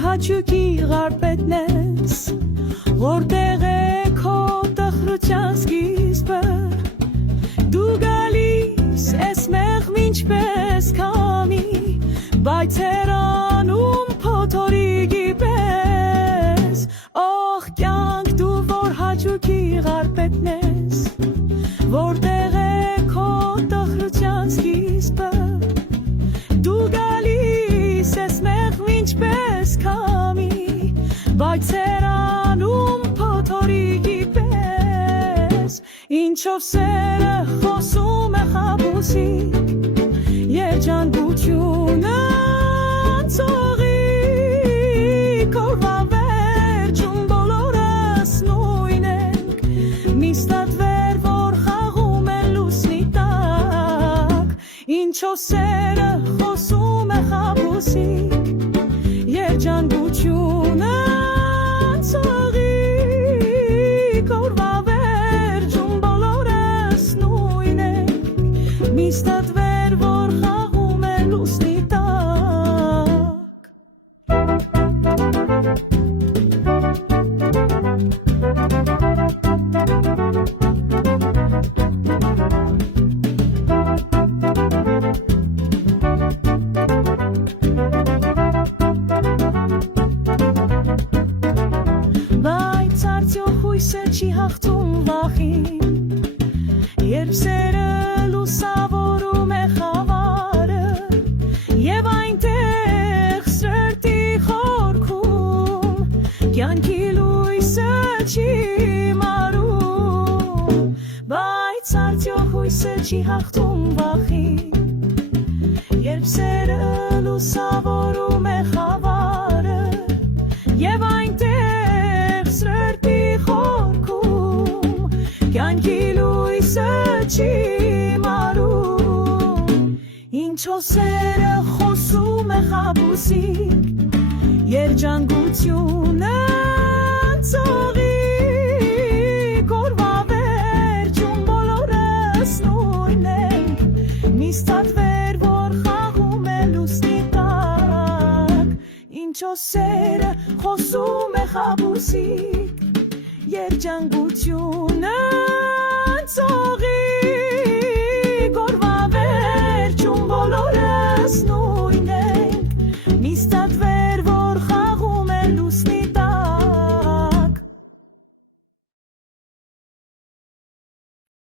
Հաճուկի ղարպետնես, որտեղ է քո տխրության սկիզբը, դու գալիս ես մեղմ ինչպես քամի, բայց հեռանում փոթորիկի պես, ող կյանք դու որ հաճուկի ղարպետնես, որտեղ է քո տխրության սկիզբը, դու գալիս ես մեղմ ինչպես քամի, բայց հեռանում փոթորիկի պես, ինչով սերը խոսում է խաբուսիկ, երջանկությունը անցողի, քորվա վերջում բոլորս նույն ենք, մի ստատվեր, որ խաղում են լուսնի տակ, ինչով սերը խոսում է խաբուսիկ, երջանկությունը անցողի, քորվա վերջում բոլորս նույն ենք, մի ստատվեր, որ խաղում է լուսնի տակ։ Բայց արդյոք հույսը չի հաղթում վախին, երբ սերը լուսավորում է խավարը, և այնտեղ սրտի խորքում, կյանքի լույսը չի մարում, բայց արդյոք հույսը չի հաղթում վախին, երբ սերը լուսավորում է խավարը, և այնտեղ սրտի խորքում, կյանքի լույսը չի մարում, ինչով սերը խոսում է խաբուսիկ, երջանկությունը անցողի, քորվա վերջում բոլորս նույն ենք, մի ստատվեր, որ խաղում է լուսնի տակ, ինչով սերը խոսում է խաբուսիկ, երջանկությունը